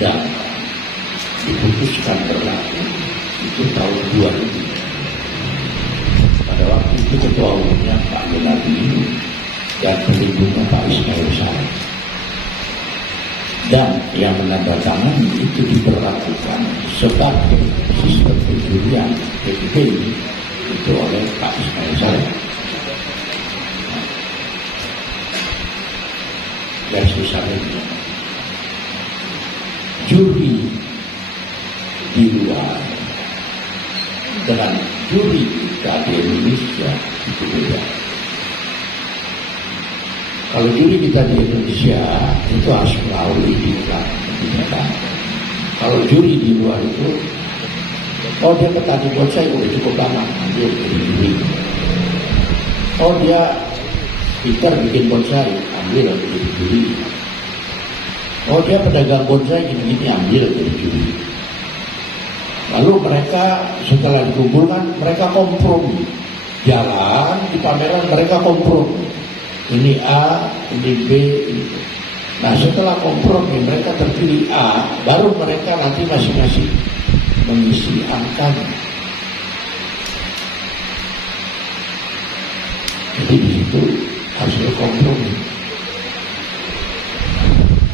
undang diputuskan berlaku itu tahun 2000. Pada waktu itu ketua umumnya Pak Yunadi dan pelindungnya Pak Ismail Sarif. Dan yang menandatangani itu diberlakukan sebagai sistem penjurian PBB itu oleh Pak Ismail Sarif. Versi Sarif. Juri di luar dengan juri kita di Indonesia itu beda. Kalau juri kita di Indonesia itu harus melalui diklat. Kalau juri di luar itu, oh dia petani bonsai udah cukup lama, dia jadi juri. Oh dia pintar bikin bonsai, ambil jadi juri. Oh dia pedagang bonsai gini-gini, ambil jadi juri. Lalu mereka setelah dikumpulkan, mereka kompromi. Jalan di pameran mereka kompromi. Ini A, ini B, ini B. Nah setelah kompromi mereka terpilih A, baru mereka nanti masing-masing mengisi angkanya. Jadi di situ hasil kompromi.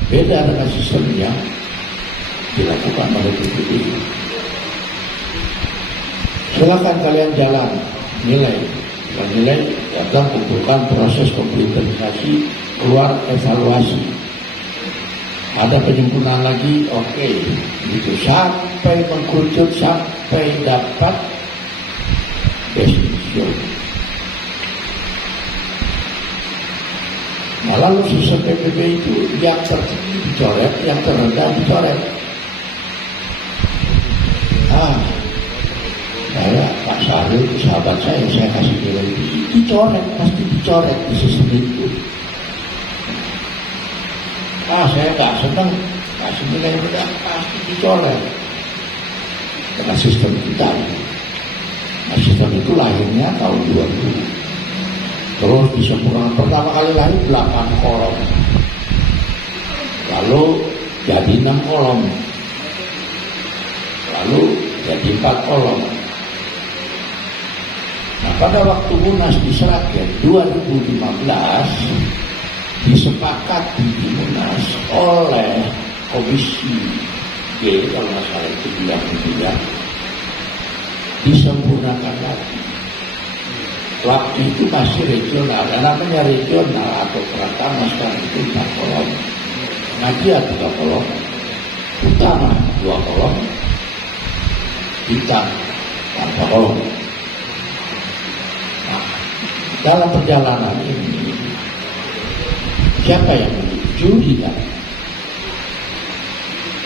Beda dengan sistem yang dilakukan oleh PBB. Silakan kalian jalan, nilai. Nilai datang kumpulkan proses komputerisasi, keluar evaluasi. Ada penyempurnaan lagi, oke. Gitu sampai mengkerucut sampai dapat destination. Nah, lalu sistem PBB itu yang tertinggi dicoret, yang terendah dicoret. Saya Pak Sarul, sahabat saya kasih nilai dicoret, pasti dicoret di sistem itu. Saya nggak senang kasih nilai rendah, pasti dicoret dengan sistem kita. Nah, sistem itu lahirnya tahun 2000. Terus disempurnakan pertama kali lahir 8 kolom, lalu jadi 6 kolom, lalu jadi 4 kolom. Nah, pada waktu Munas di Sragen 2015 disepakati di Munas oleh Komisi G, kalau nggak salah itu bilang disempurnakan lagi. Waktu itu masih regional, dan namanya regional atau Pratama sekarang itu 4 kolom, Nadia 3 kolom, Utama 2 kolom, Bintang 4 kolom. Dalam perjalanan ini siapa yang menjadi juri kan?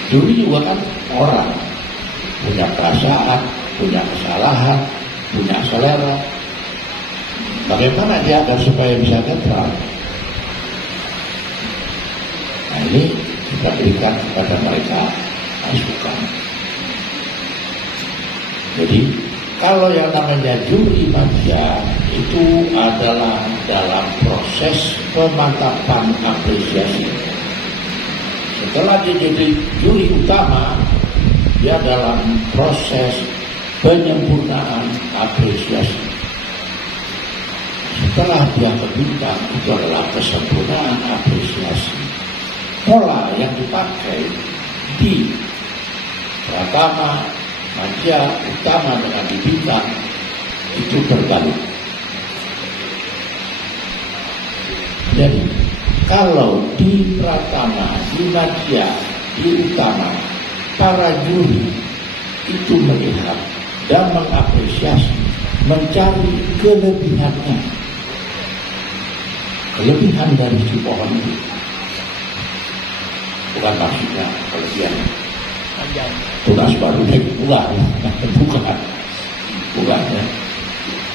Juri juga kan orang punya perasaan, punya kesalahan, punya selera. Bagaimana dia agar supaya bisa netral? Nah ini kita berikan kepada mereka masukan. Jadi kalau yang namanya juri manja itu adalah dalam proses pemantapan apresiasi. Setelah dia jadi juri utama, dia dalam proses penyempurnaan apresiasi. Setelah dia ke bintang, itu adalah kesempurnaan apresiasi. Pola yang dipakai di Pratama, Manja, Utama dengan di bintang itu berbalik. Jadi kalau di Pratama, di Manja, di Utama, para juri itu melihat dan mengapresiasi, mencari kelebihannya, kelebihan dari si pohon itu. Bukan maksudnya kelebihan tunas baru bukan ya.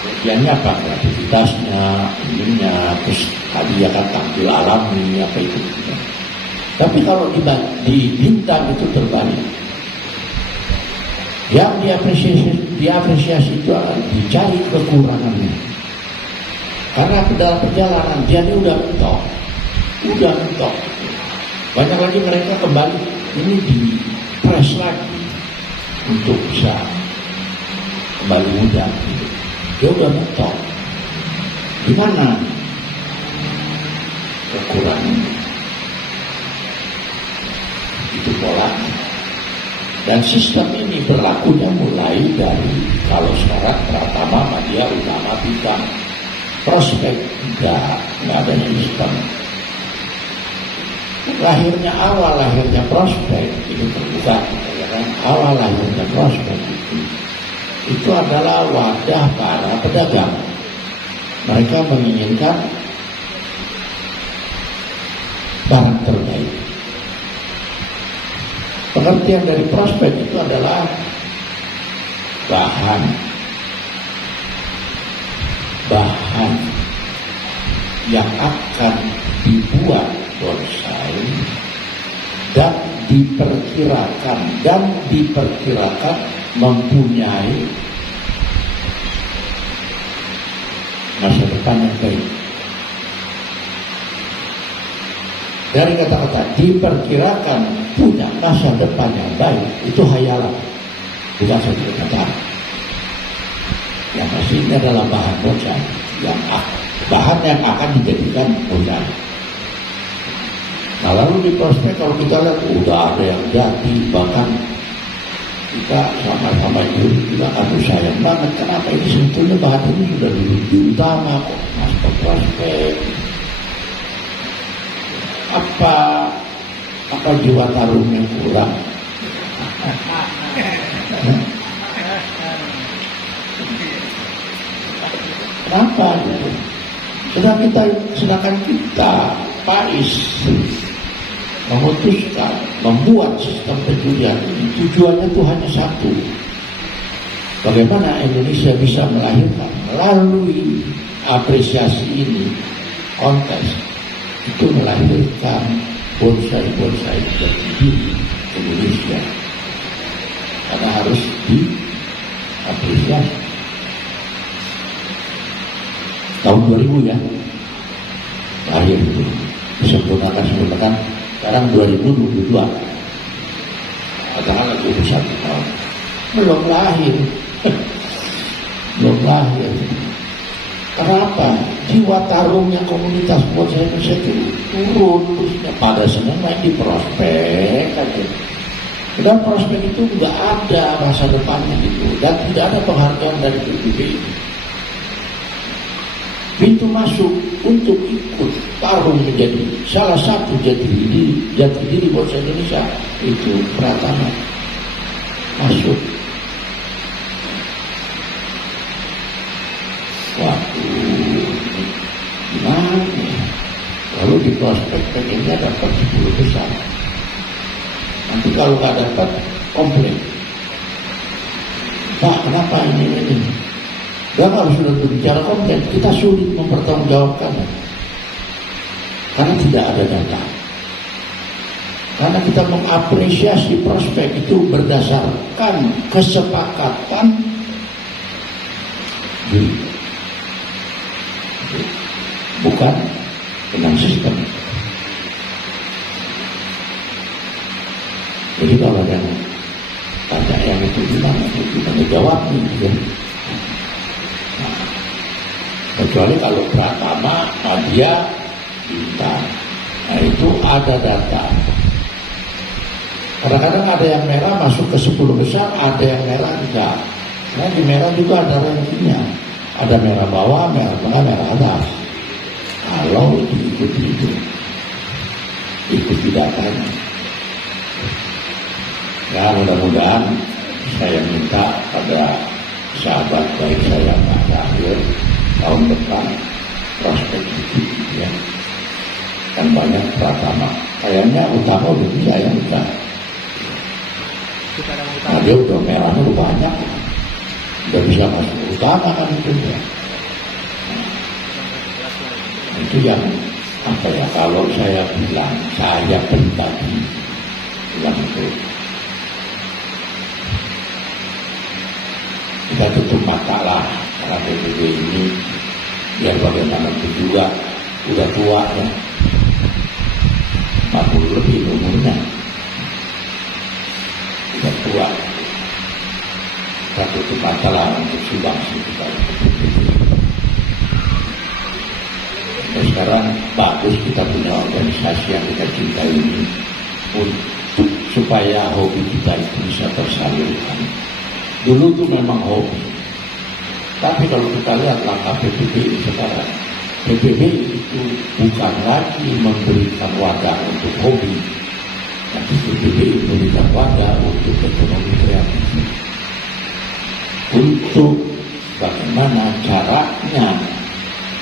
Kelebihannya apa? Kreativitasnya, ininya, terus tadi ya kan tampil alami apa itu. Tapi kalau di bintang itu terbalik. Yang diapresiasi itu adalah dicari kekurangannya. Karena dalam perjalanan dia ini udah mentok. Banyak lagi mereka kembali ini di press lagi untuk bisa kembali muda. Dia udah mentok. Gimana kekurangan itu pola. Dan sistem ini berlakunya mulai dari kalau sekarang Pratama, Madya, Utama, Bintang, Prospek nggak ada sistem. Awal lahirnya Prospek itu terbuka, ya kan? Awal lahirnya Prospek itu adalah wadah para pedagang. Mereka menginginkan barang terbaik. Pengertian dari prospek itu adalah bahan yang akan dibuat bonsai dan diperkirakan mempunyai masa depan yang baik. Dari kata-kata diperkirakan punya masa depan yang baik, itu hayalan, bukan satu kata. Yang pasti ini adalah bahan bonsai, bahan yang akan dijadikan bonsai. Nah, lalu di prospek kalau kita lihat udah ada yang jadi, bahkan kita sama-sama juri juga aduh sayang banget, kenapa ini sebetulnya bahan ini sudah di utama kok masuk prospek. Apa jiwa tarungnya kurang? Kenapa gitu? Sedangkan kita Pais memutuskan membuat sistem penjurian ini, tujuannya itu hanya satu. Bagaimana Indonesia bisa melahirkan melalui apresiasi ini, kontes itu melahirkan bonsai-bonsai tertinggi Indonesia, karena harus diapresiasi. Tahun 2000 ya lahir itu, disempurnakan sekarang 2022, katakanlah 21 tahun belum lahir. Kenapa? Jiwa tarungnya komunitas bonsai Indonesia itu turun, terusnya pada senang main di prospek aja. Dan prospek itu nggak ada masa depannya gitu, dan tidak ada penghargaan dari PBB. Pintu masuk untuk ikut tarung menjadi salah satu jati diri bonsai Indonesia itu Pratama masuk. Gimana? Lalu di prospek pengennya dapat 10 besar. Nanti kalau nggak dapat komplain. Pak, kenapa ini? Dan harus sudah berbicara komplain, kita sulit mempertanggungjawabkannya karena tidak ada data. Karena kita mengapresiasi prospek itu berdasarkan kesepakatan bukan dengan sistem. Jadi kalau ada tanya yang itu gimana jawabnya gitu. Kecuali kalau Pratama, Madya, Bintang, nah itu ada data. Kadang-kadang ada yang merah masuk ke 10 besar, ada yang merah enggak. Nah di merah juga ada rankingnya, ada merah bawah, merah tengah, merah atas. Kalau ikuti datanya. Ya mudah-mudahan saya minta pada sahabat baik saya Pak Zahir, tahun depan prospek itu ya kan banyak Pratama, kayaknya Utama udah bisa ya udah. Nah dia udah merahnya udah banyak, udah bisa masuk Utama kan itu ya. Nah, itu yang apa ya, kalau saya bilang saya pribadi bilang itu kita tutup mata lah, karena PBB ini biar bagaimanapun juga udah tua ya, 40 lebih umurnya. buat satu masalah untuk sumbangsi kita. Dan sekarang bagus kita punya organisasi yang kita cintai ini untuk supaya hobi kita itu bisa tersalurkan. Dulu itu memang hobi, tapi kalau kita lihat langkah PBB sekarang, PBB itu bukan lagi memberikan wadah untuk hobi, tapi PBB memberikan wadah untuk ekonomi kreatif, untuk bagaimana caranya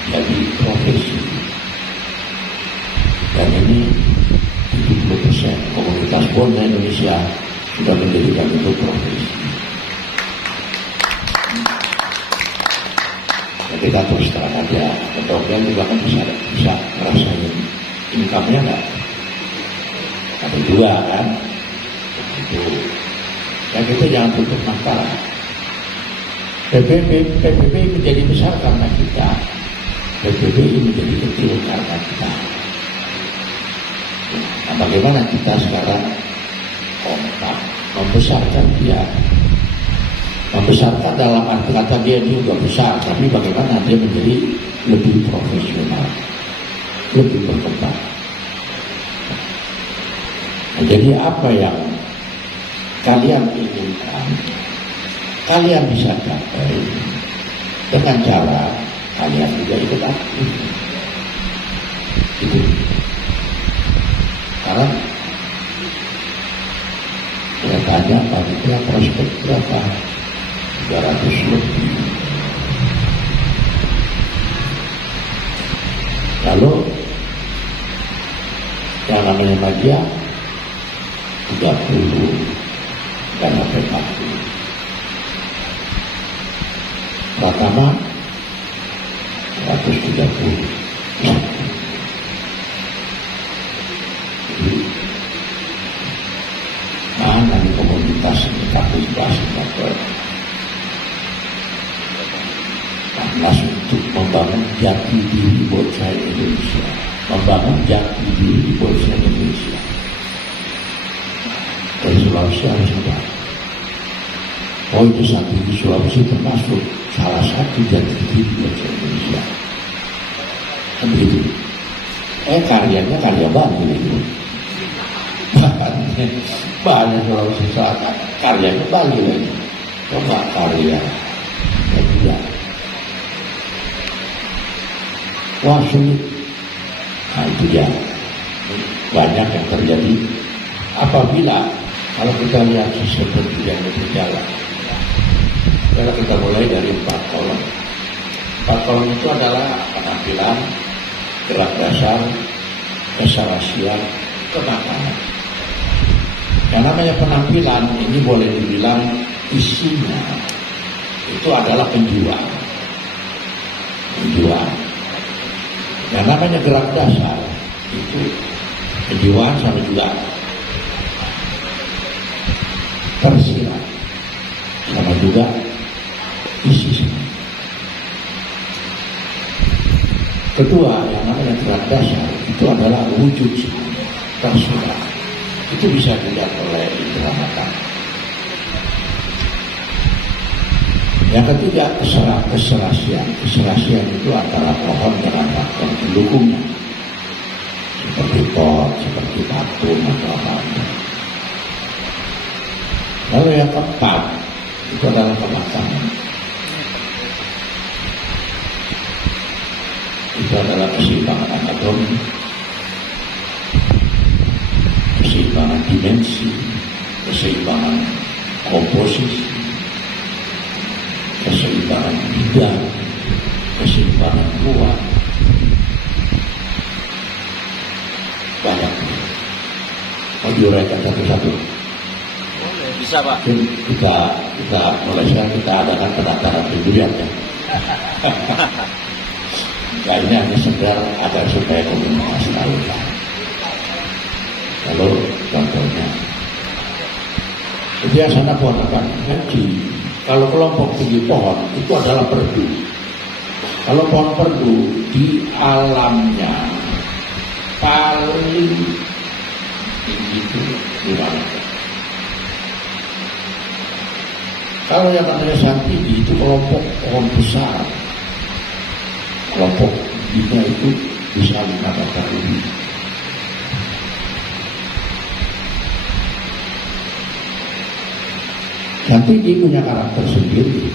jadi profesi. Dan ini 70% komunitas Bonda Indonesia sudah menjadikan itu profesi. Ya, kita terus terang aja, mudah-mudahan juga kan bisa ngerasain income-nya nggak? Ada juga kan? Itu. Ya kita jangan tutup mata. PBB menjadi besar karena kita. PBB menjadi kecil karena kita. Nah, bagaimana kita sekarang kompak membesarkan dia? Membesarkan dalam arti kata dia juga besar, tapi bagaimana dia menjadi lebih profesional, lebih berkembang. Nah, jadi apa yang kalian inginkan, kalian bisa capai dengan cara kalian juga ikut aktif. Itu. Sekarang saya tanya panitia prospek berapa? 300 lebih. Lalu yang namanya media 30 dan sampai 40. Pertama 130. Mana di komunitas ini partisipasi dapat panas untuk membangun jati diri bangsa Indonesia, membangun jati diri bangsa Indonesia. Dari Sulawesi harus ada. Oh itu satu di Sulawesi termasuk salah satu jati diri bangsa Indonesia. Kan begitu. Karyanya karya Bali itu. Banyak Sulawesi Selatan karyanya Bali lagi. Coba karya media. Wah sulit. Nah itu dia. Banyak yang terjadi apabila kalau kita lihat seperti yang berjalan. Kalau kita mulai dari 4 kolom. 4 kolom itu adalah penampilan, gerak dasar, keserasian, kemakanan. Yang namanya penampilan ini boleh dibilang isinya itu adalah penjual. Yang namanya gerak dasar itu penjualan sama juga tersirat sama juga isi. Kedua, yang namanya gerak dasar itu adalah wujud tersirat. Itu bisa dilihat oleh indera mata. Yang ketiga, keserasian. Keserasian itu antara pohon dengan faktor pendukungnya. Seperti pot, seperti batu, atau apa-apa. Lalu yang keempat, itu adalah kematangan. Itu adalah keseimbangan anatomi, keseimbangan dimensi, keseimbangan komposisi, keseimbangan bidang, keseimbangan ruang. Banyak. Mau diuraikan satu-satu? Bisa Pak. Kita mulai sekarang kita adakan pendaftaran pembelian ya. Ya ini hanya sekedar agar supaya komunikasi lalu. Lalu contohnya, biasanya pohon akan haji. Kalau kelompok tinggi pohon itu adalah perdu. Kalau pohon perdu di alamnya paling tinggi itu di mana? Kalau yang namanya Santiki itu kelompok orang besar, kelompok dia itu bisa 5 kata lebih. Santiki punya karakter sendiri,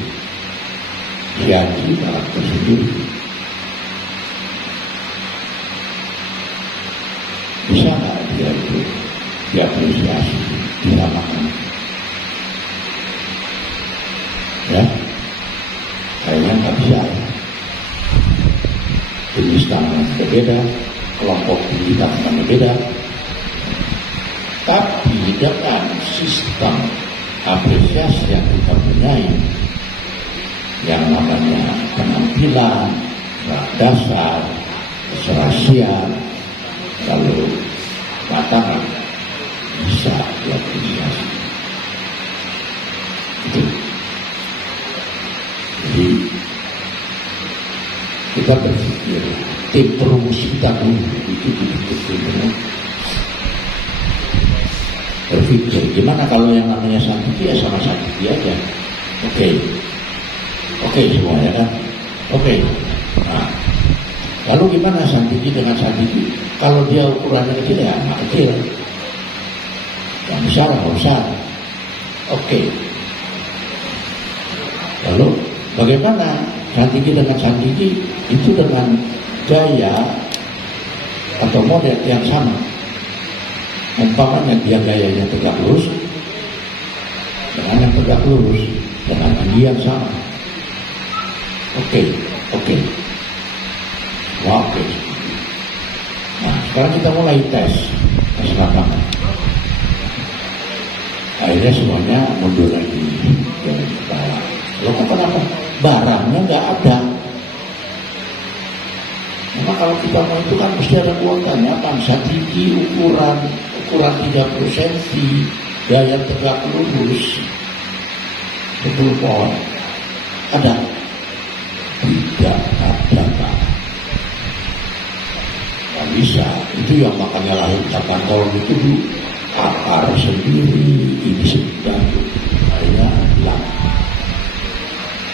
Haji karakter sendiri. Bisa nggak dia itu diapresiasi, disamakan? Ya, kayaknya nggak bisa. Jenis tanaman berbeda, kelompok pendidikan berbeda, tapi dengan sistem apresiasi yang kita punyai, yang namanya penampilan, dasar, keserasian, lalu makanan bisa diapresiasi. Itu. Jadi kita berpikir tim perumus kita dulu itu betul-betul berpikir gimana kalau yang namanya Santiki ya sama Santiki aja. Oke semuanya kan. Nah, lalu gimana Santiki dengan Santiki? Kalau dia ukurannya kecil ya anak kecil, yang besar nggak besar. Lalu bagaimana Santiki dengan Santiki itu dengan gaya atau model yang sama? Umpamanya dia gayanya tegak lurus dengan yang tegak lurus dengan tinggi yang sama. Oke. Nah, sekarang kita mulai tes lapangan. Akhirnya semuanya mundur lagi dari bawah. Loh, kenapa? Barangnya nggak ada. Memang kalau kita mau itu kan mesti ada kuotanya, Santiki ukuran 30 cm, gaya tegak lurus 10 pohon. Ada? Tidak ada, Pak. Nggak bisa. Itu yang makanya lahir kapan kolom itu dulu akar sendiri, ini sedang akhirnya hilang.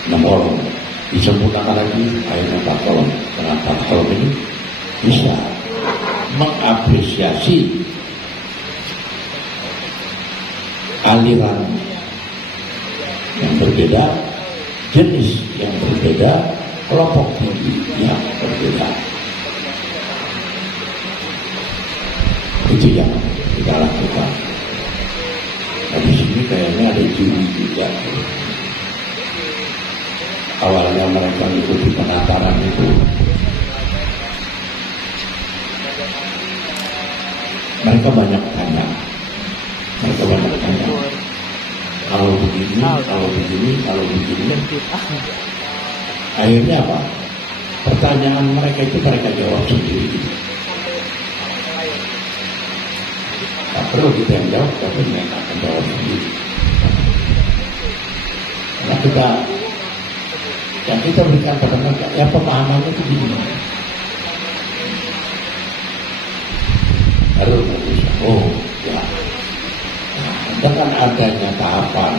6 kolom disempurnakan lagi, akhirnya 4 kolom. Kenapa kolom ini bisa mengapresiasi aliran yang berbeda, jenis yang berbeda, kelompok tinggi yang berbeda. Itu yang kita lakukan. Nah, di sini kayaknya ada juri juga. Awalnya mereka mengikuti penataran itu, mereka banyak tanya. Kalau begini. Akhirnya apa? Pertanyaan mereka itu mereka jawab sendiri. Tak perlu kita yang jawab, tapi mereka akan jawab sendiri. Karena yang kita berikan pada mereka, ya pemahamannya itu gini. Baru bisa. Ya. Dengan adanya tahapan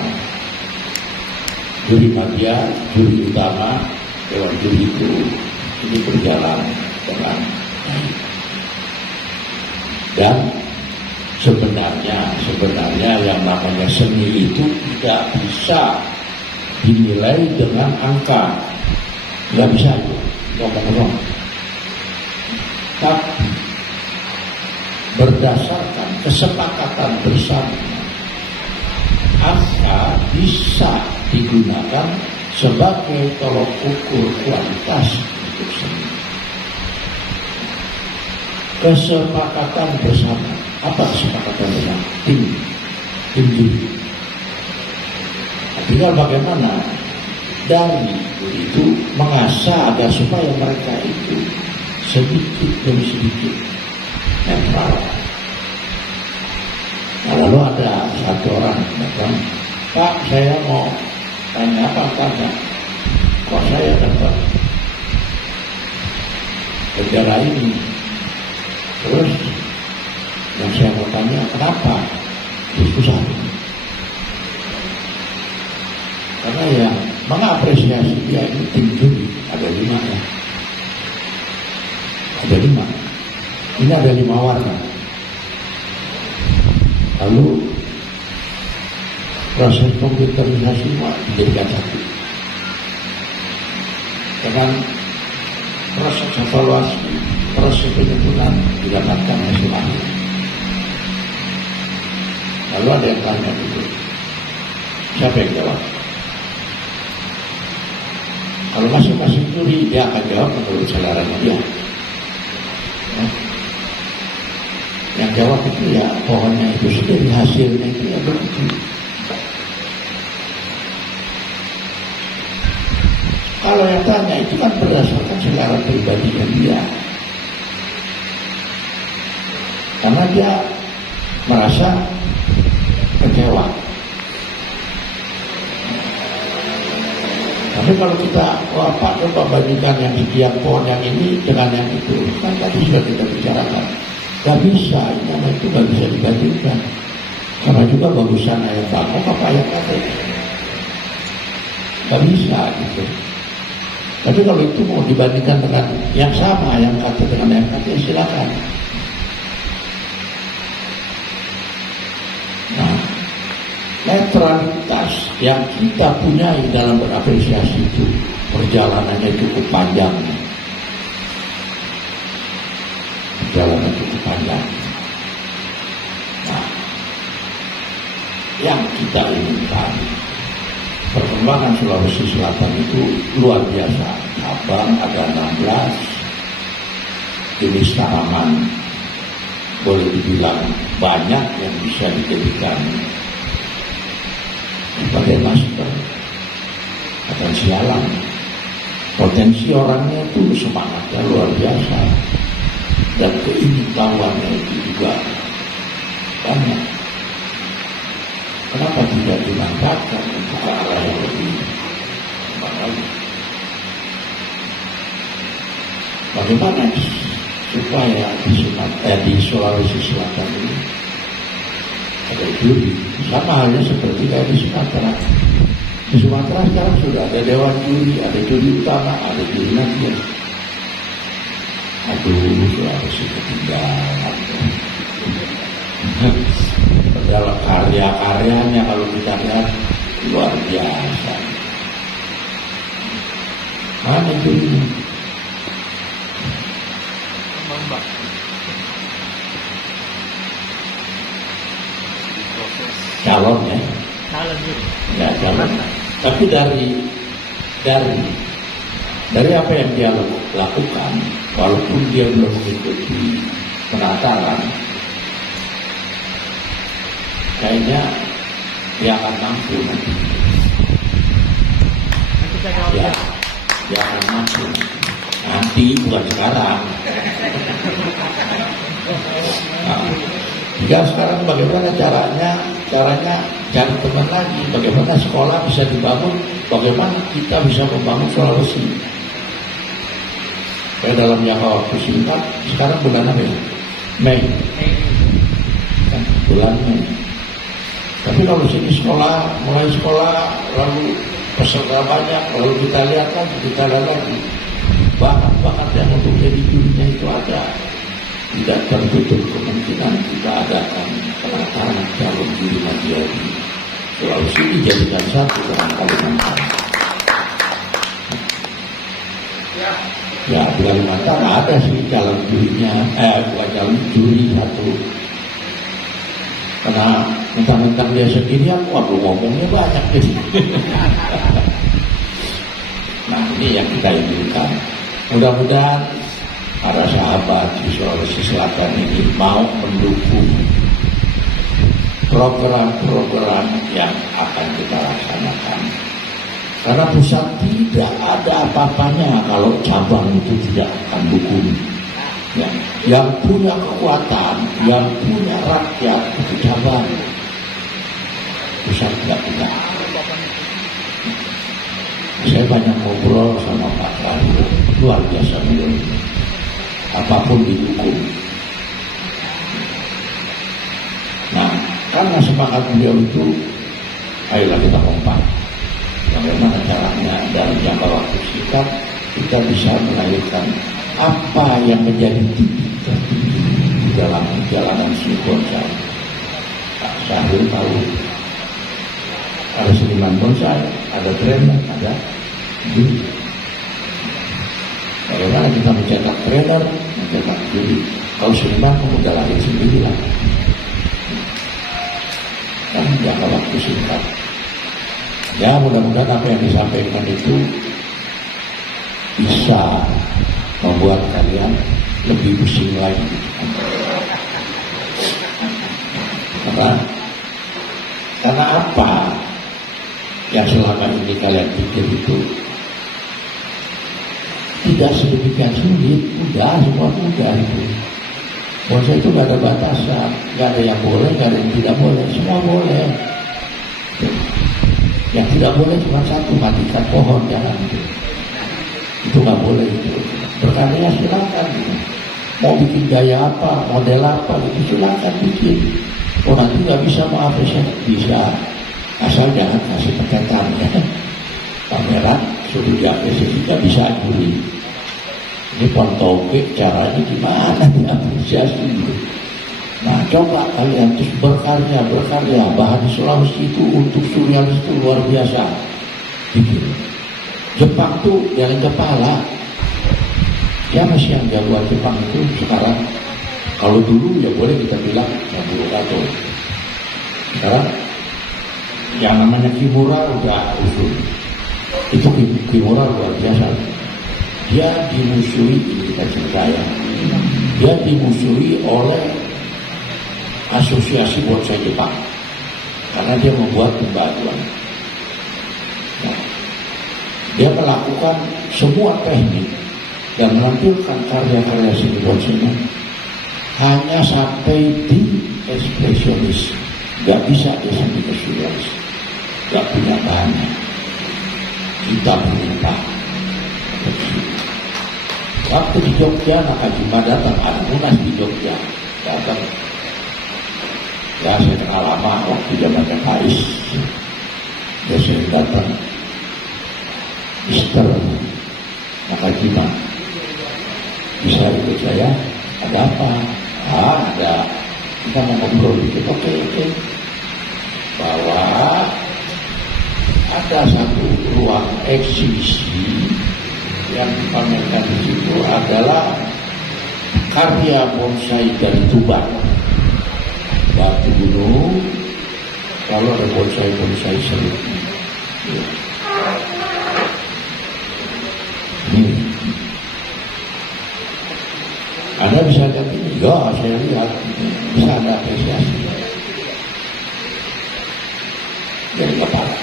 juri media, juri utama, dewan juri itu ini berjalan dengan baik. Dan sebenarnya yang namanya seni itu tidak bisa dinilai dengan angka, nggak bisa itu, ngomong-ngomong. Tapi berdasarkan kesepakatan bersama, angka bisa digunakan sebagai tolok ukur kualitas untuk seni. Kesepakatan bersama. Apa kesepakatan bersama? Tim juri. Tinggal bagaimana dari itu mengasah agar supaya mereka itu sedikit demi sedikit netral. Nah, lalu ada satu orang datang, Pak, saya mau tanya apa? Kok saya dapat bendera ini? Terus yang saya mau tanya, kenapa? Itu susah. Karena yang mengapresiasi dia ini tim juri ada 5 ya. Ada 5. Ini ada 5 warna. Lalu proses komputerisasi dijadikan 1. Dengan proses evaluasi, proses penyempurnaan didapatkan hasil akhir. Lalu ada yang tanya gitu, siapa yang jawab? Kalau masing-masing juri dia akan jawab menurut seleranya dia. Yang jawab itu ya pokoknya itu sendiri, hasilnya itu ya begitu. Kalau yang tanya itu kan berdasarkan selera pribadinya dia, karena dia merasa kecewa. Tapi kalau kita Pak coba bandingkan yang sekian pohon yang ini dengan yang itu, kan tadi sudah kita bicarakan. Gak bisa, itu gak bisa dibandingkan. Karena juga bagusan ayat bangkok apa ayat kata. Gak bisa gitu. Tapi kalau itu mau dibandingkan dengan yang sama, yang kata dengan yang kata, ya silakan. Nah, netralitas yang kita punyai dalam berapresiasi itu perjalanannya cukup panjang. Perjalanan cukup panjang. Nah, yang kita inginkan perkembangan Sulawesi Selatan itu luar biasa. Sabang ada 16 jenis tanaman, boleh dibilang banyak yang bisa dijadikan sebagai masker. Potensi alam, potensi orangnya itu semangatnya luar biasa, dan keingintahuannya itu juga banyak. Kenapa tidak dimanfaatkan untuk ke arah yang lebih baik? Bagaimana supaya di Sulawesi Selatan ini ada juri, sama halnya seperti kayak di Sumatera. Di Sumatera sekarang sudah ada dewan juri, ada juri utama, ada juri nasional. Aduh, Sulawesi ketinggalan. Dalam karya-karyanya kalau kita lihat luar biasa. Mana jurinya? Calon ya? Ya, calon. Tapi dari apa yang dia lakukan, walaupun dia belum mengikuti penataran, kayaknya dia akan mampu nanti. Ya, dia akan mampu nanti, bukan sekarang. Nah, jika sekarang bagaimana caranya cari teman lagi, bagaimana sekolah bisa dibangun, bagaimana kita bisa membangun Sulawesi. Kayak dalam jangka waktu singkat, sekarang bulan apa ya? Mei. Bulan Mei. Tapi kalau sini mulai sekolah, lalu peserta banyak, lalu kita lihat lagi, bakat-bakat yang untuk jadi jurinya itu ada. Tidak tertutup kemungkinan kita adakan penataran calon juri media di Sulawesi dijadikan satu dengan Kalimantan. Ya, di Kalimantan ada sih calon jurinya, bukan calon juri satu. Karena mentang-mentang dia sendirian, waduh ngomongnya banyak gitu. Nah, ini yang kita inginkan. Mudah-mudahan para sahabat di Sulawesi Selatan ini mau mendukung program-program yang akan kita laksanakan. Karena pusat tidak ada apa-apanya kalau cabang itu tidak akan dukung. Ya, yang punya kekuatan, yang punya rakyat itu cabang. Pusat tidak punya. Saya banyak ngobrol sama Pak Prabowo, luar biasa beliau. Apapun didukung. Nah, karena semangat beliau itu, ayolah kita kompak. Yang bagaimana caranya dalam jangka waktu singkat kita bisa melahirkan apa yang menjadi titik tertinggi di dalam perjalanan si bonsai. Pak Syahril tahu, ada seniman bonsai, ada trainer, ada juri. Bagaimana kita mencetak trainer, mencetak juri? Kalau seniman udah lahir sendiri lah. Dan jangka waktu singkat. Ya mudah-mudahan apa yang disampaikan itu bisa membuat kalian lebih pusing lagi. Karena apa yang selama ini kalian pikir itu tidak sedemikian sulit, mudah, semua mudah itu. Bonsai itu gak ada batasan, gak ada yang boleh, gak ada yang tidak boleh, semua boleh. Yang tidak boleh cuma satu, matikan pohon, jangan itu. Itu gak boleh itu. Berkarya silakan. Mau bikin gaya apa, model apa, itu silakan bikin. Oh nanti gak bisa mengapresiasi, bisa. Asal jangan kasih peketan ya. Pameran sudah diapresiasi, gak bisa juri. Ini pontoke caranya gimana diapresiasi. Nah coba kalian terus berkarya. Bahan Sulawesi itu untuk surrealis itu luar biasa. Bikin. Jepang tuh jalan kepala. Siapa sih yang jagoan Jepang itu sekarang? Kalau dulu ya boleh kita bilang yang Burokato. Sekarang yang namanya Kimura udah usul. Itu Kimura luar biasa. Dia dimusuhi, ini kita cerita ya. Dia dimusuhi oleh Asosiasi Bonsai Jepang karena dia membuat pembaruan. Nah, dia melakukan semua teknik dan menampilkan karya-karya seni bonsainya hanya sampai di ekspresionis, gak bisa dia sampai ke surrealis, gak punya bahannya. Kita berubah. Waktu di Jogja, Nakajima datang, ada Munas di Jogja datang. Ya saya kenal lama waktu zamannya Kais. Dia sering datang. Mister Nakajima, bisa ikut saya? Ada apa? Ada. Kita mau ngobrol dikit. Oke. Bahwa ada satu ruang eksibisi yang dipamerkan di situ adalah karya bonsai dari Tuban, batu gunung. Kalau ada bonsai seru. Anda bisa lihat ini, ya saya lihat, bisa ada apresiasi dari kepala.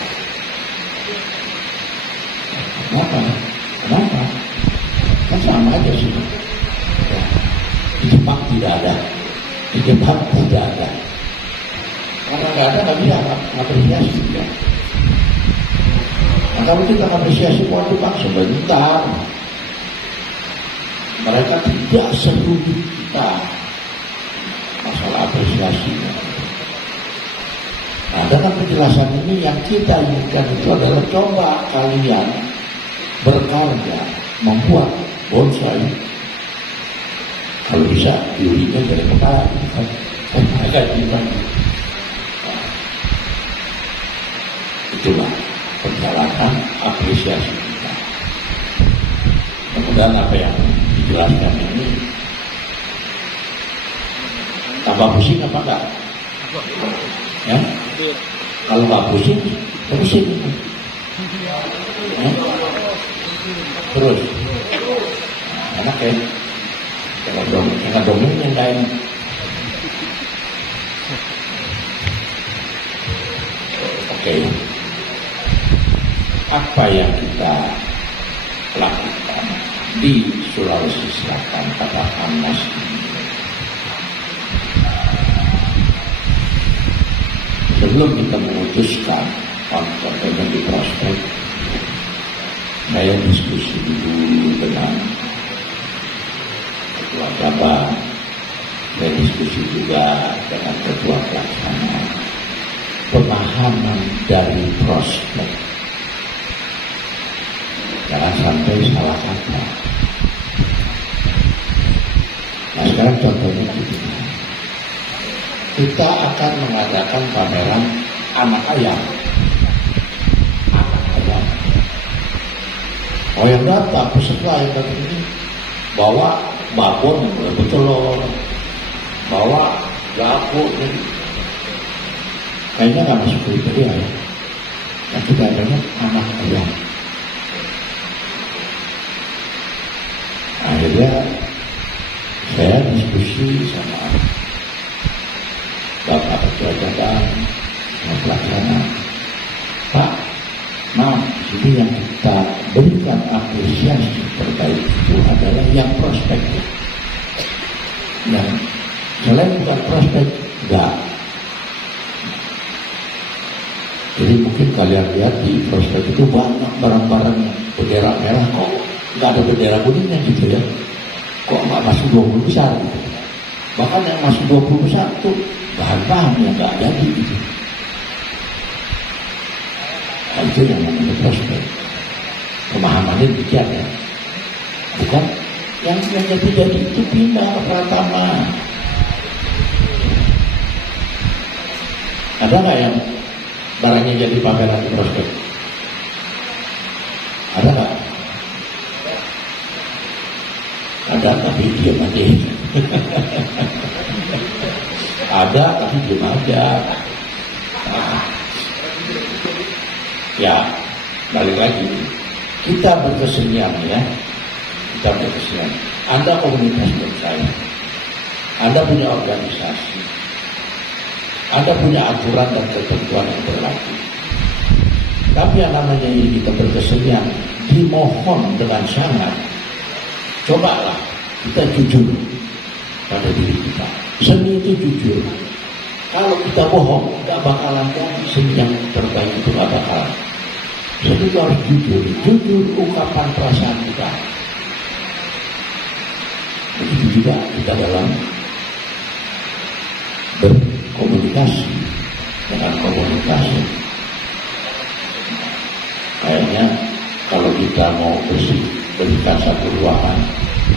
Kenapa? Kan sama aja sih. Ya. Di Jepang tidak ada. Karena nggak ada, nggak bisa apresiasi. Ya. Nah kalau kita apresiasi pohon Jepang sebentar, mereka tidak serumit kita masalah apresiasinya. Nah dengan penjelasan ini yang kita inginkan itu adalah coba kalian berkarya, membuat bonsai. Kalau bisa diulinya dari kepala, agak gimana? Itulah perjalanan apresiasi kita. Kemudian apa yang dijelaskan ini tambah pusing apa enggak? Ya? Kalau nggak pusing, pusing. Ya? Terus enak ya, jangan dongeng yang lain. Oke, apa yang kita lakukan di Sulawesi Selatan pada Anas ini? Sebelum kita memutuskan kontennya di prospek, saya diskusi dulu dengan ketua cabang, saya diskusi juga dengan ketua pelaksana. Pemahaman dari prospek Jangan sampai salah kata. Nah sekarang contohnya begini. Kita akan mengadakan pameran anak ayam. Anak ayam. Oh yang datang, peserta yang datang ini bawa babon yang bertelur, bawa gapo, kayaknya nggak masuk kriteria ya. Yang kita adanya anak ayam. Akhirnya saya diskusi sama Bapak Ketua Cabang, pelaksana, Pak, ini yang kita berikan apresiasi terbaik itu adalah yang prospektif. Yang selain bukan prospek, enggak. Jadi mungkin kalian lihat di prospek itu banyak barang-barang bendera merah, kok nggak ada bendera kuningnya gitu ya. Kok nggak masuk 20 besar gitu. Bahkan yang masuk 20 besar itu bahan-bahan yang nggak jadi gitu. Nah, itu yang namanya prospek. Pemahamannya demikian ya. Bukan yang jadi itu Bima Pratama. Ada nggak yang barangnya jadi pameran di prospek? Ada nggak? Ada tapi diam aja. Ada tapi diam aja. Nah, ya balik lagi. Kita berkesenian ya. Kita berkesenian. Anda komunitas dengan saya. Anda punya organisasi. Anda punya aturan dan ketentuan yang berlaku. Tapi yang namanya ini kita berkesenian, dimohon dengan sangat, cobalah kita jujur pada diri kita. Seni itu jujur. Kalau kita bohong, nggak bakalan jadi seni yang terbaik itu nggak bakalan. Seni itu harus jujur, jujur ungkapan perasaan kita. Begitu juga kita dalam berkomunikasi dengan komunikasi. Kayaknya kalau kita mau berikan satu ruangan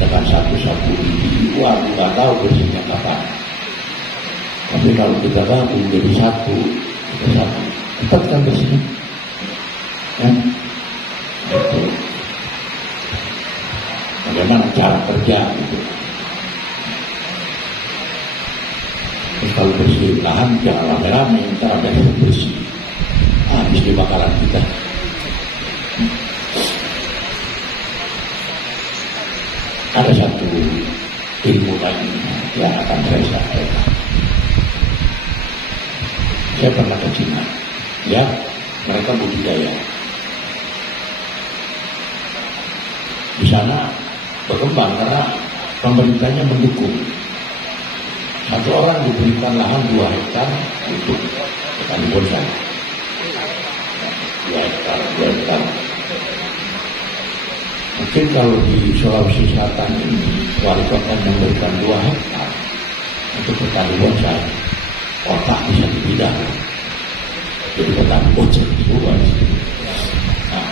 dengan satu lidi, wah nggak tahu bersihnya kapan. Tapi kalau kita gabung jadi satu, cepat kan bersihnya. Ya, betul. Bagaimana cara kerja gitu. Terus kalau bersih lahan jangan rame-rame, ntar ada yang bersih. Habis dibakaran kita. Ada satu ilmu lagi yang akan saya sampaikan. Saya pernah ke Cina, ya mereka budidaya. Di sana berkembang karena pemerintahnya mendukung. Satu orang diberikan lahan 2 hektar untuk petani bonsai. 2 hektar. Mungkin kalau di Sulawesi Selatan ini wali kota memberikan 2 hektar untuk petani bonsai, otak bisa dipindahkan jadi petani bonsai semua. Nah,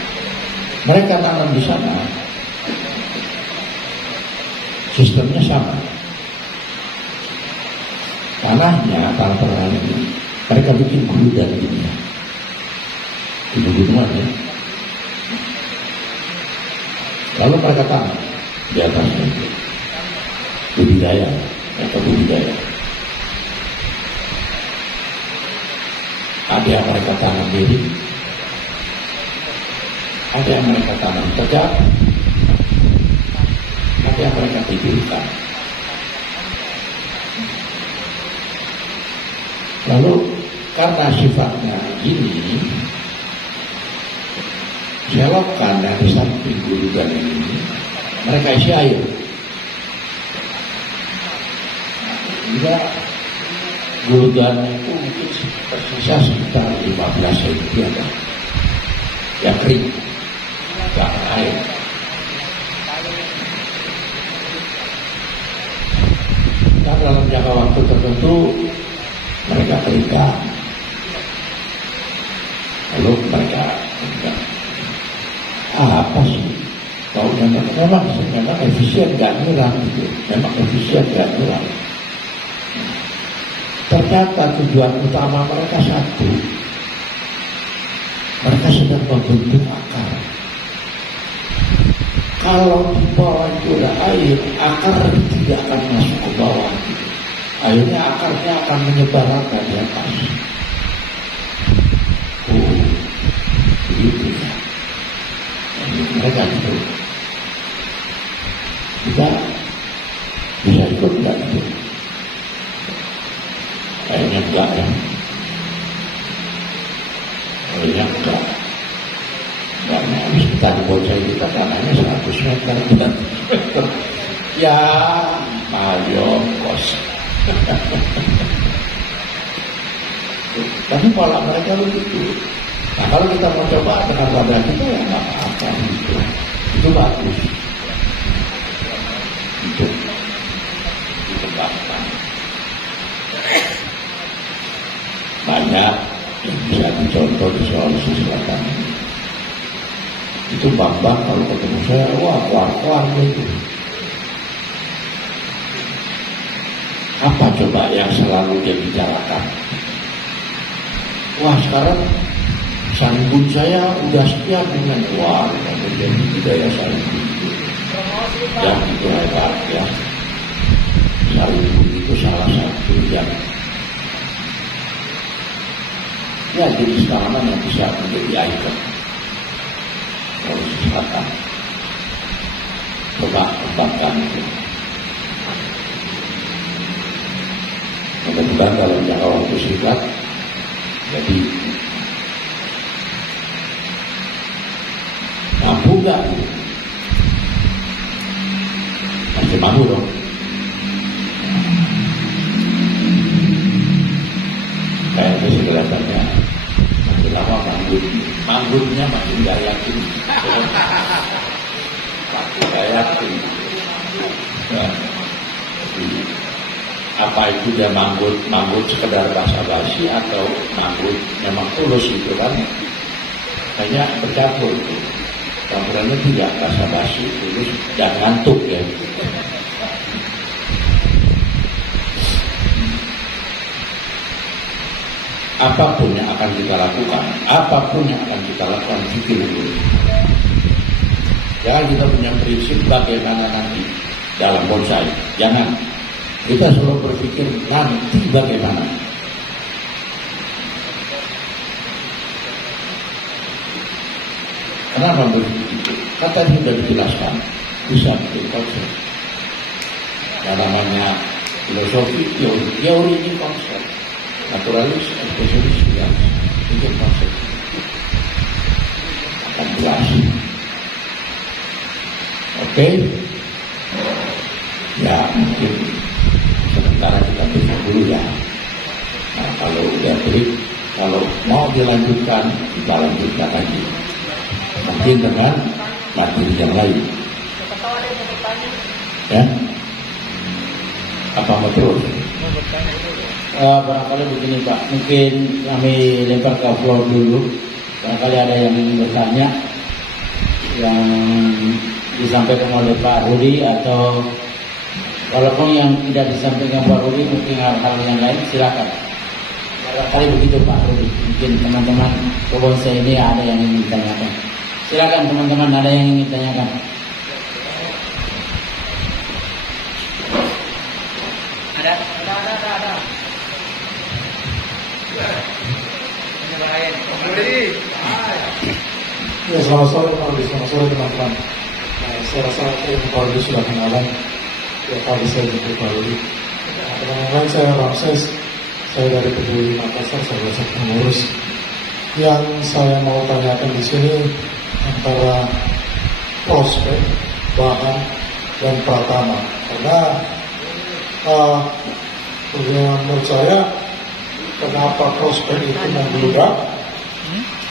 mereka tanam di sana, sistemnya sama. Tanah perairan ini mereka bikin guludan ini, di gunungan ya. Lalu mereka tanam di atasnya itu budidaya atau budidaya. Ada yang mereka tanam miring, ada yang mereka tanam tegak, ada yang mereka tidurkan. Lalu karena sifatnya ini, selokan yang di samping guludan ini mereka isi air. Juga guludan itu mungkin tersisa sekitar 15 cm yang kering, nggak air. Nah, dalam jangka waktu tertentu mereka keringkan, lalu mereka apa sih memang efisien nggak nyerang gitu. Memang efisien nggak nyerang. Ternyata tujuan utama mereka satu. Mereka sedang membentuk akar. Kalau di bawah itu ada air, akar tidak akan masuk ke bawah. Akhirnya akarnya akan menyebar di atas. Oh, begitu ya. Mereka itu. Kita bisa ikut nggak itu? Kayaknya enggak ya. Kayaknya enggak. Karena habis kita bocah kita tanahnya 100 meter. Ya, ayo kos. Tapi pola mereka begitu. Nah kalau kita mau coba dengan wadah kita ya nggak apa-apa gitu. Itu bagus. Untuk dikembangkan. Banyak yang bisa dicontoh di Sulawesi Selatan. Itu Bambang kalau ketemu saya, wah keluar gitu. Apa coba yang selalu dia bicarakan? Wah sekarang sambun saya udah sekian dengan luar, jadi budaya sambun itu. Dan itu hebat ya. Sambun itu salah satu yang ya jenis tanaman yang bisa menjadi ikon. Sulawesi Selatan. Coba kembangkan itu. Mudah-mudahan dalam jangka waktu singkat jadi mampu nggak? Masih mampu dong. Kayaknya sih kelihatannya masih lama manggutnya masih nggak yakin. Masih nggak yakin. Nah, apa itu dia manggut sekedar basa-basi atau manggut memang tulus itu kan? Kayaknya bercampur itu. Campurannya tidak basa-basi, tulus dan ngantuk ya. Apapun yang akan kita lakukan, pikir dulu. Jangan kita punya prinsip bagaimana nanti dalam bonsai. Jangan. Kita selalu berpikir nanti bagaimana. Kenapa begitu? Kata sudah dijelaskan, bisa bikin konsep. Yang namanya filosofi, teori ini konsep. Naturalis, spesialis, ya, bikin konsep. Akan jelas. Oke? Ya, mungkin sementara kita break dulu ya. Nah, kalau udah break, kalau mau dilanjutkan, kita lanjutkan lagi. Mungkin dengan materi yang lain. Ya? Apa mau terus? Barangkali begini Pak, mungkin kami lempar ke floor dulu. Barangkali ada yang ingin bertanya yang disampaikan oleh Pak Rudi, atau walaupun yang tidak disampaikan Pak Rudi mungkin hal-hal yang lain, silakan. Barangkali begitu Pak Rudi. Mungkin teman-teman Kebonsai ini ada yang ingin ditanyakan. Silakan teman-teman, ada yang ingin ditanyakan. Ada. Ya, selamat sore teman-teman. Saya rasa Pak Rudi sudah kenalan. Ya, tadi saya jemput Pak Rudi. Teman-teman, saya Ramses. Saya dari Peduli Makassar, saya satu pengurus. Yang saya mau tanyakan di sini antara prospek, bahan, dan pratama. Karena menurut saya, kenapa prospek itu membludak?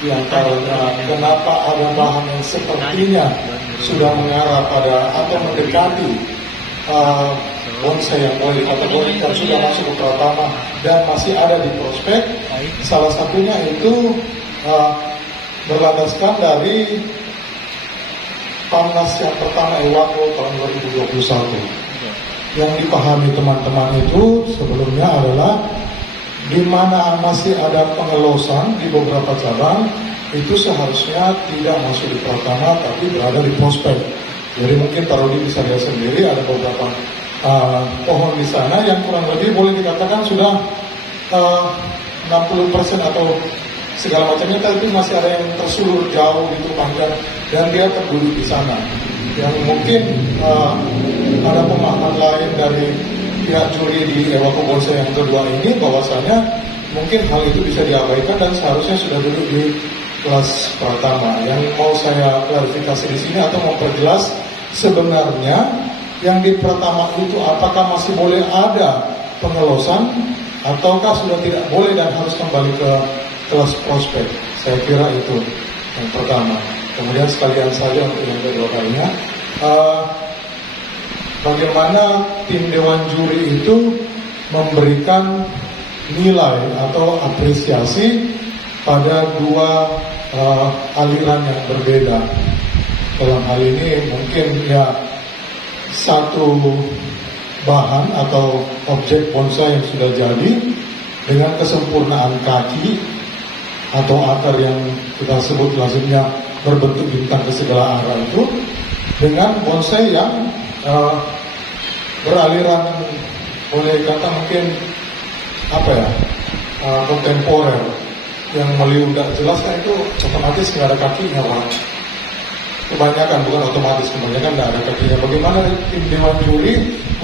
Di antaranya, kenapa ada bahan yang sepertinya sudah mengarah pada atau mendekati bonsai yang boleh kategorikan sudah masuk ke pratama dan masih ada di prospek. Salah satunya itu berlandaskan dari PAMNAS yang pertama Ewako tahun 2021. Yang dipahami teman-teman itu sebelumnya adalah di mana masih ada pengelosan di beberapa cabang, itu seharusnya tidak masuk di Pratama tapi berada di prospek. Jadi mungkin Pak Rudi bisa lihat sendiri ada beberapa pohon di sana yang kurang lebih boleh dikatakan sudah 60% atau segala macamnya, tapi masih ada yang tersulur jauh gitu panjang dan dia terduduk di sana. Yang mungkin ada pemahaman lain dari pihak juri di Ewako Bonsai yang kedua ini bahwasanya mungkin hal itu bisa diabaikan dan seharusnya sudah duduk di kelas pertama. Yang mau saya klarifikasi di sini atau memperjelas sebenarnya yang di pertama itu apakah masih boleh ada pengelosan ataukah sudah tidak boleh dan harus kembali ke kelas prospek. Saya kira itu yang pertama. Kemudian sekalian saja untuk yang kedua kalinya, bagaimana tim Dewan Juri itu memberikan nilai atau apresiasi pada dua aliran yang berbeda. Dalam hal ini mungkin ya satu bahan atau objek bonsai yang sudah jadi dengan kesempurnaan kaki atau akar yang kita sebut lazimnya berbentuk bintang ke segala arah itu, dengan bonsai yang beraliran boleh kata mungkin apa ya, kontemporer yang meliudah jelas kan itu otomatis nggak ada kakinya Pak. Kebanyakan, bukan otomatis, kebanyakan nggak ada kakinya. Bagaimana tim Dewan Juri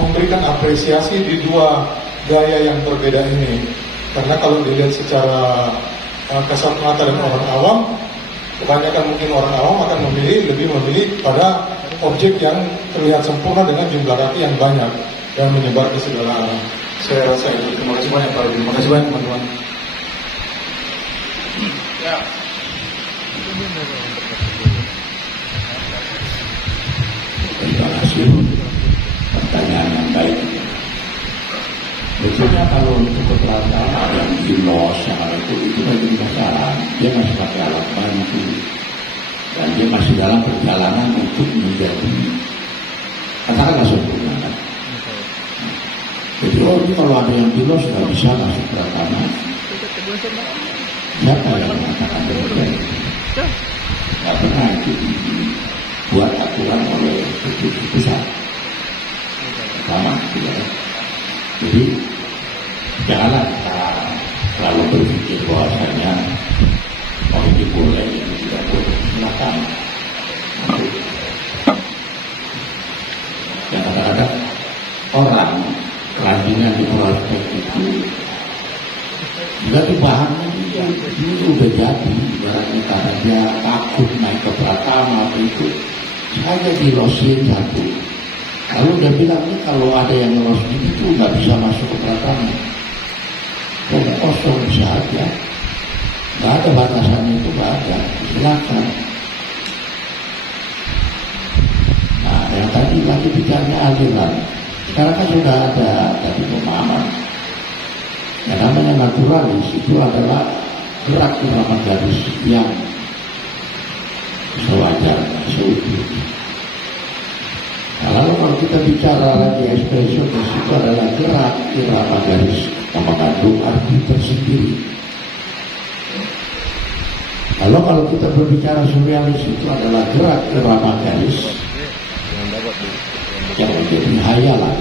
memberikan apresiasi di dua gaya yang berbeda ini? Karena kalau dilihat secara kasat mata dan orang awam, kebanyakan mungkin orang awam akan lebih memilih pada objek yang terlihat sempurna dengan jumlah kaki yang banyak dan menyebar ke segala arah. Saya rasa itu. Terima kasih banyak Pak Rudi. Terima kasih banyak teman-teman. Ya. Terima kasih. Pertanyaan yang baik. Betulnya kalau untuk keterangan yang di los yang itu bagi masalah, dia masih pakai alat bantu dan dia masih dalam perjalanan untuk menjadi katakanlah sempurna. Jadi ini kalau ada yang di los nggak bisa masuk ke tanah, siapa yang mengatakan demikian? Nggak pernah itu dibuat aturan oleh pusat. Pertama, tidak. Jadi janganlah kita selalu berpikir bahwasanya ini boleh, ini tidak boleh. Silakan. Dan kadang-kadang orang kerajingan di prospek itu juga tuh bahannya dulu udah jadi, barangnya karena dia takut naik ke Pratama itu saja dilosin satu. Lalu dia bilang nih kalau ada yang lolos itu nggak bisa masuk ke Pratama. Kalau kosong bisa aja, nggak ada batasannya itu, nggak ada. Silakan. Nah yang tadi lagi bicaranya aliran. Sekarang kan sudah ada tadi pemahaman. Yang namanya naturalis itu adalah gerak irama garis yang sewajar, seutuh. Nah, lalu kalau kita bicara lagi ekspresionis itu adalah gerak irama garis yang mengandung arti tersendiri. Lalu kalau kita berbicara surrealis itu adalah gerak irama garis yang menjadi hayalan.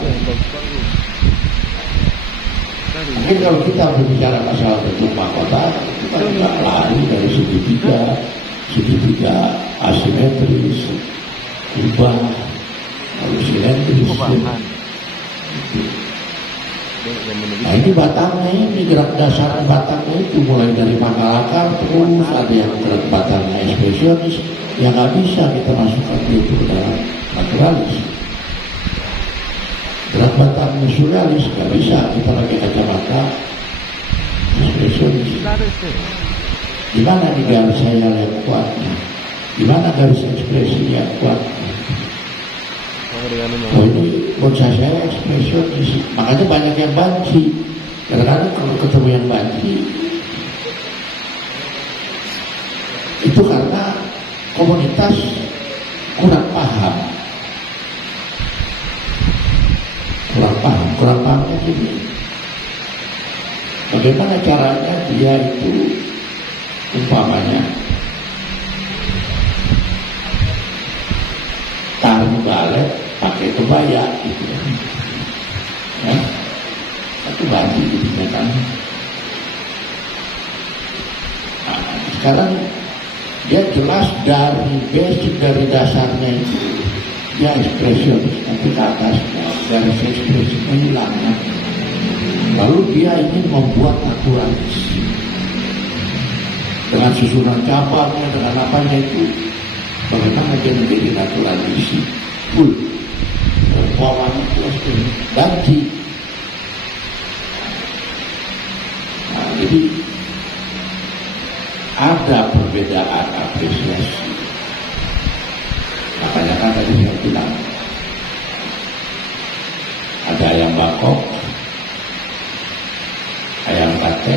Mungkin kalau kita berbicara masalah bentuk mahkota, kita tidak lari dari segitiga asimetris, kubah, lalu silindris. Nah ini batangnya, ini gerak dasar batangnya itu mulai dari pangkal akar terus ada yang gerak batangnya ekspresionis yang nggak bisa kita masukkan itu ke dalam naturalis. Gerak batangnya surrealis nggak bisa kita pakai kacamata ekspresionis. Di mana di garis saya yang kuatnya? Di mana garis ekspresi yang kuatnya? Oh ini bonsai saya ekspresionis, makanya banyak yang banci. Kadang-kadang kalau ketemu yang banci itu karena komunitas kurang paham. Kurang pahamnya gini. Bagaimana caranya dia itu umpamanya taruh balet pakai kebaya gitu ya. Satu baju gitu kan. Nah, sekarang dia jelas dari basic, dari dasarnya itu dia ekspresionis, tapi ke atasnya dari ekspresinya hilang ya. Lalu dia ingin membuat naturalis dengan susunan cabangnya, dengan apanya itu, bagaimana dia menjadi naturalis full polanya itu ganti. Nah, jadi ada perbedaan apresiasi. Makanya kan tadi saya bilang ada ayam bakok, ayam kate,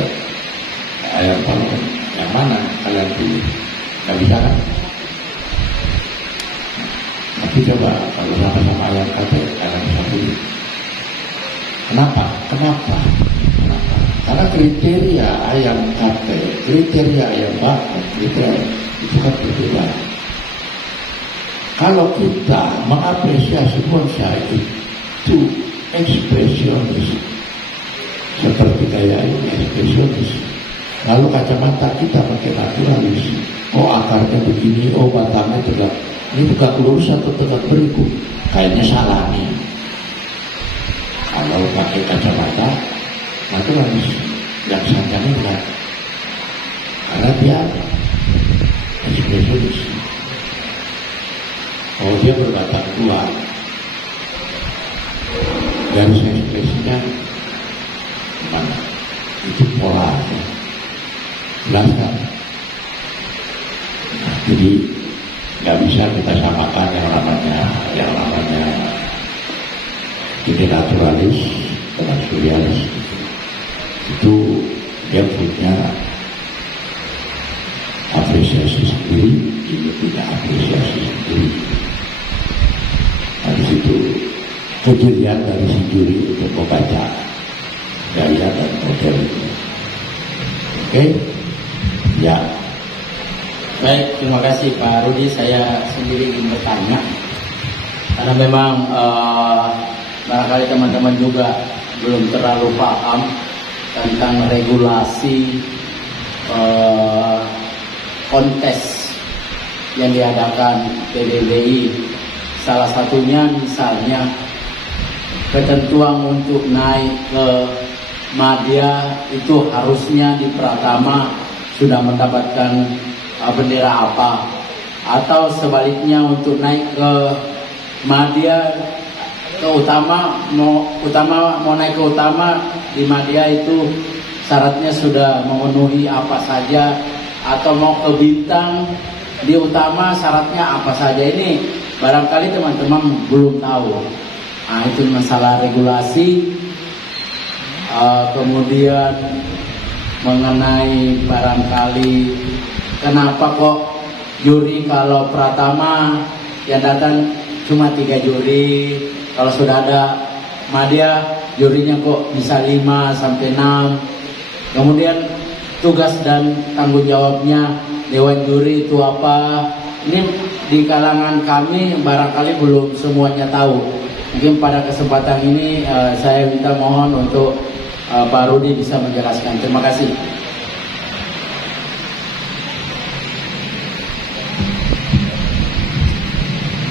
ayam palung. Yang mana kalian pilih? Gak bisa kan? Tapi coba kalau sama-sama ayam kate, kalian bisa pilih. Kenapa? Karena kriteria ayam kate, kriteria ayam bakok, kriteria itu kan berbeda. Kalau kita mengapresiasi bonsai itu ekspresionis, seperti kayak ini ekspresionis, lalu kacamata kita pakai naturalis, oh akarnya begini, oh batangnya tegak, ini tegak lurus atau tegak berikut, kayaknya salah nih. Kalau pakai kacamata naturalis, yang sanjangnya enggak, karena dia ekspresionis. Kalau dia berbatang dua, garis ekspresinya mana? Itu pola, jelas kan? Nah, jadi nggak bisa kita samakan yang namanya jadi naturalis dengan surrealis. Itu dia punya apresiasi sendiri, ini punya apresiasi sendiri. Nah, di situ kejelian dari si juri untuk membaca gaya dan model ini. Oke? Ya. Baik, terima kasih Pak Rudi. Saya sendiri ingin bertanya, karena memang barangkali teman-teman juga belum terlalu paham tentang regulasi kontes yang diadakan PBBI. Salah satunya misalnya ketentuan untuk naik ke madya itu harusnya di Pratama sudah mendapatkan bendera apa, atau sebaliknya untuk naik ke madya ke utama mau naik ke utama di madya itu syaratnya sudah memenuhi apa saja, atau mau ke bintang di utama syaratnya apa saja. Ini barangkali teman-teman belum tahu. Nah, itu masalah regulasi. Kemudian mengenai barangkali kenapa kok juri kalau Pratama yang datang cuma 3 juri, kalau sudah ada madya jurinya kok bisa 5 sampai 6. Kemudian tugas dan tanggung jawabnya dewan juri itu apa? Ini di kalangan kami barangkali belum semuanya tahu. Mungkin pada kesempatan ini saya minta mohon untuk Pak Rudi bisa menjelaskan. Terima kasih.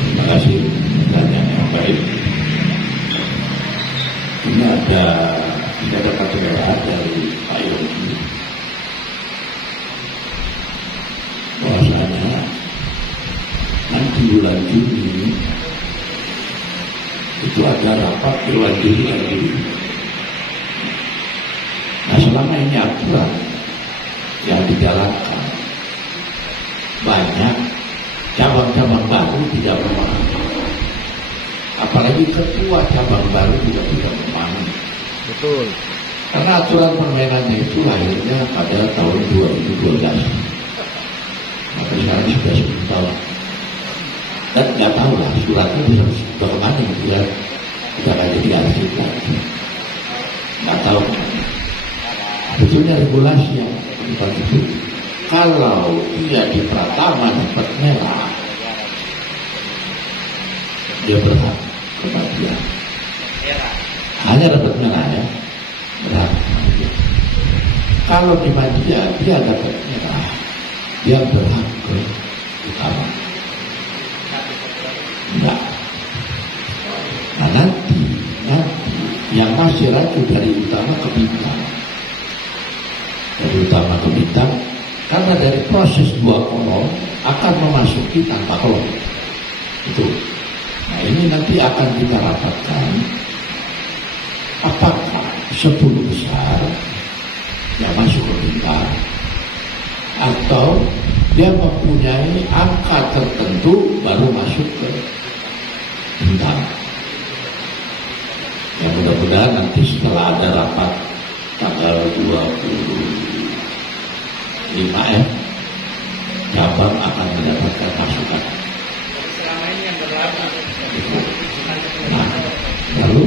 Terima kasih, pertanyaan yang baik. Ini ada kata dari Pak Yogi bahwasanya nanti bulan Juni itu ada rapat Dewan Juri lagi. Nah, selama ini aturan yang dijalankan banyak cabang-cabang baru tidak memahami, apalagi ketua cabang baru juga tidak memahami. Betul. Karena aturan permainannya itu lahirnya pada tahun 2012. Maka sekarang sudah 10 tahun. Dan nggak tahu lah suratnya bisa bagaimana dia tidak ada di arsip lagi. Nggak tahu. Betulnya regulasi yang seperti itu. Kalau dia di Pratama dapat merah, dia berhak kebahagiaan. Hanya dapat merah ya, berhak kebahagiaan. Kalau di Madya dia dapat merah, dia berhak ke utama. Enggak. Nah nanti yang masih ragu dari utama ke bintang, dari utama ke bintang, karena dari proses dua kolom akan memasuki tanpa kolom. Itu. Nah ini nanti akan kita rapatkan apakah 10 besar yang masuk ke bintang atau dia mempunyai angka tertentu baru masuk ke bintang. Ya mudah-mudahan nanti setelah ada rapat tanggal 25 ya, cabang akan mendapatkan masukan. Selama ini yang berlaku. Nah, lalu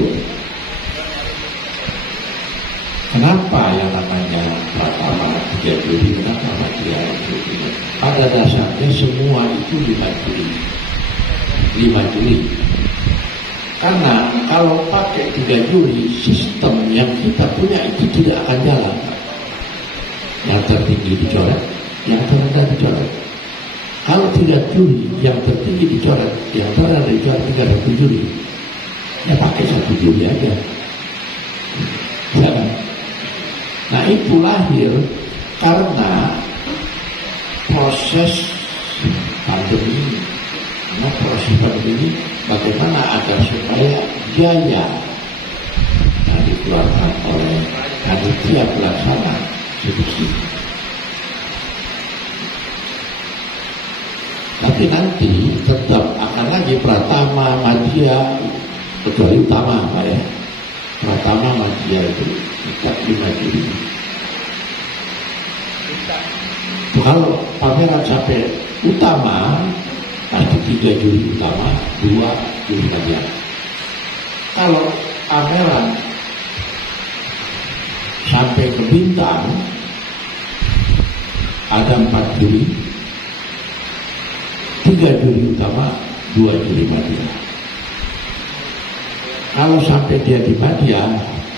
kenapa yang namanya Pratama 3 Juli, kenapa Madya itu? Pada dasarnya semua itu 5 Juli. Karena kalau pakai 3 Juli, sistem yang kita punya itu tidak akan jalan. Yang tertinggi dicoret, yang terendah dicoret. Kalau 3 Juli, yang tertinggi dicoret, yang terendah dicoret 31 Juli. Ya pakai 1 Juli aja. Jangan. Nah itu lahir karena proses pandemi ini. Karena proses pandemi ini bagaimana agar supaya biaya yang dikeluarkan oleh panitia pelaksana sedikit. Tapi nanti tetap akan lagi Pratama, Madya, kecuali utama Pak ya. Pratama, Madya itu tetap 5 Juli. Kalau pameran sampai utama, pasti 3 Juli utama, 2 Juli Madya. Kalau pameran sampai ke bintang, ada 4 Juli, 3 Juli utama, 2 Juli Madya. Kalau sampai dia di Madya,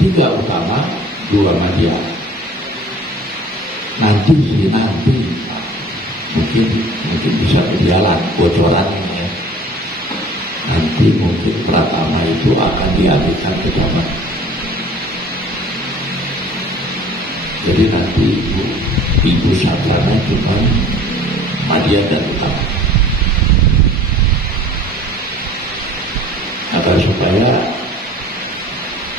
3 utama, 2 Madya. Nanti mungkin bisa berjalan bocorannya ya. Nanti mungkin Pratama itu akan dialihkan ke cabang. Jadi nanti ibu satranya cuma Madya dan utama. Agar supaya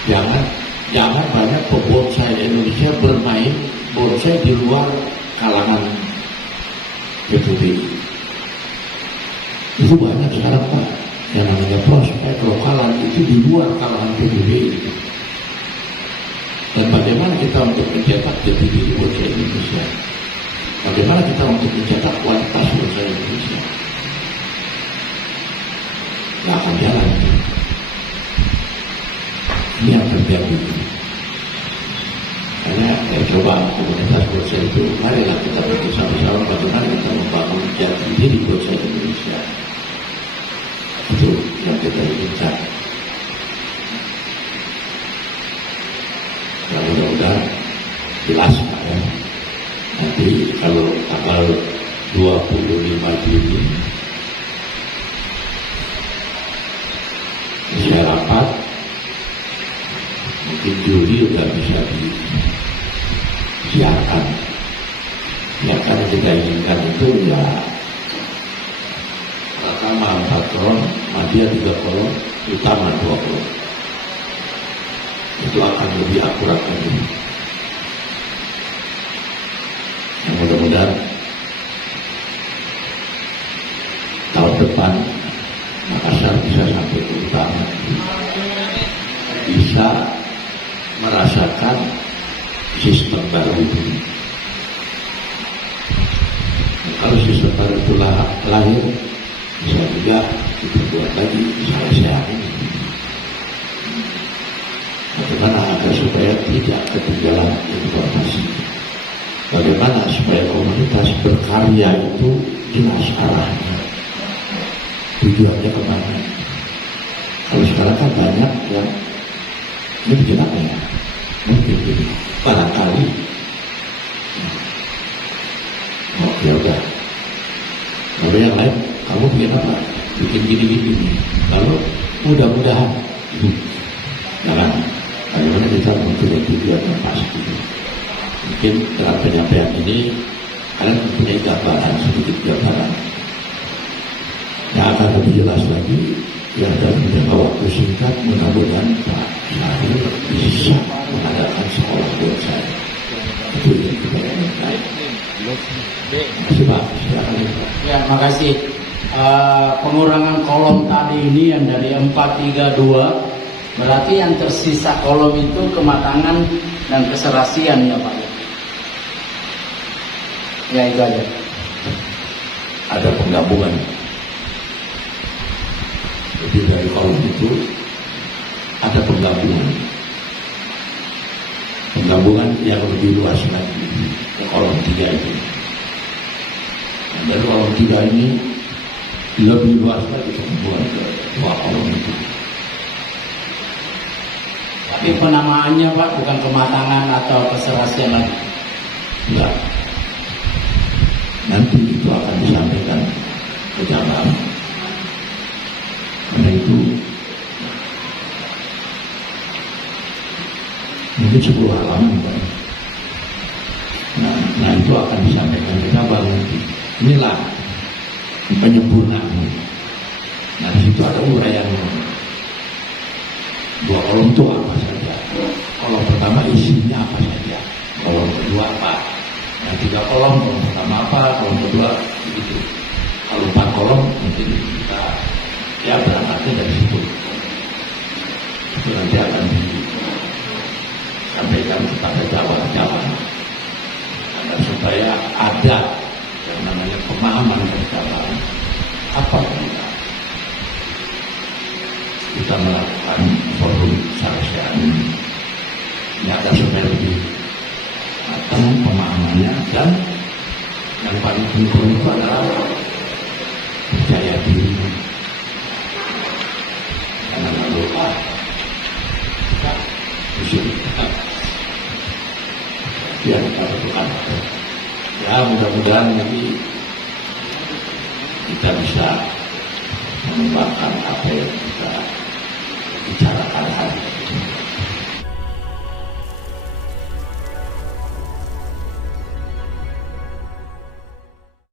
jangan banyak pebonsai Indonesia bermain bonsai di luar kalangan PPBI. Itu banyak sekarang Pak, yang namanya prospek lokalan itu di luar kalangan PPBI. Dan bagaimana kita untuk mencetak jati diri bonsai Indonesia? Bagaimana kita untuk mencetak kualitas bonsai Indonesia? Gak akan jalan. Ini yang terjadi. Karena coba komunitas bonsai itu, marilah kita bersama-sama bagaimana kita membangun jati diri bonsai Indonesia. Itu yang kita inginkan. Ya, mudah-mudahan jelas Pak ya. Nanti kalau tanggal 25 Juni saya rapat, mungkin Juli sudah bisa disiarkan. Ya karena kita inginkan itu ya Pratama 4 kolom, Madya 3 kolom, utama 2 kolom. Itu akan lebih akurat lagi. Yang mudah-mudahan tahun depan Makassar bisa sampai ke utama, bisa merasakan sistem baru itu. Kalau sistem baru itu lahir, bisa ketiga diperbuat lagi saya ini. Bagaimana agar supaya tidak ketinggalan informasi? Bagaimana supaya komunitas berkarya itu jelas arahnya, tujuannya kemana? Kalau sekarang kan banyak yang ini berjalannya, mungkin barangkali, oh ya udah. Lalu yang lain, kamu bikin apa? Bikin gini-gini. Lalu mudah-mudahan, jangan. Bagaimana kita mempunyai tujuan yang pasti? Mungkin dalam penyampaian ini kalian mempunyai gambaran, sedikit gambaran yang akan lebih jelas lagi. Yang dalam jangka waktu singkat, mudah-mudahan Pak Syahril bisa mengadakan sekolah buat saya. Itu yang kita inginkan. Terima kasih Pak. Ya, makasih. Pengurangan kolom tadi ini yang dari 432, berarti yang tersisa kolom itu kematangan dan keserasian ya Pak. Ya itu aja. Ada penggabungan. Jadi dari kolom itu ada penggabungan. Penggabungan yang lebih luas lagi ke kolom 3 itu. Dan dari kolom 3 ini lebih luas lagi penggabungan ke 2 kolom itu. Tapi penamaannya Pak bukan kematangan atau keserasian lagi. Enggak. Nanti itu akan disampaikan ke jamaah. Karena itu mungkin 10 halaman Pak. Nah itu akan disampaikan ke jamaah nanti. Inilah penyempurnaan. Nah di situ ada uraian. 2 kolom itu apa saja? Kolom pertama isinya apa saja? Kolom kedua apa? Nah 3 kolom pertama apa? Kolom kedua begitu. Kalau 4 kolom mungkin kita ya berangkatnya dari situ. Itu nanti akan disampaikan kepada jamaah agar supaya ada yang namanya pemahaman bersama apa kita melakukan forum sarjana ini agar supaya lebih matang pemahamannya, dan yang paling penting itu adalah percaya diri. Karena lalu biar kita berdoa. Ya mudah-mudahan nanti kita bisa mengembangkan apa yang kita bicarakan hari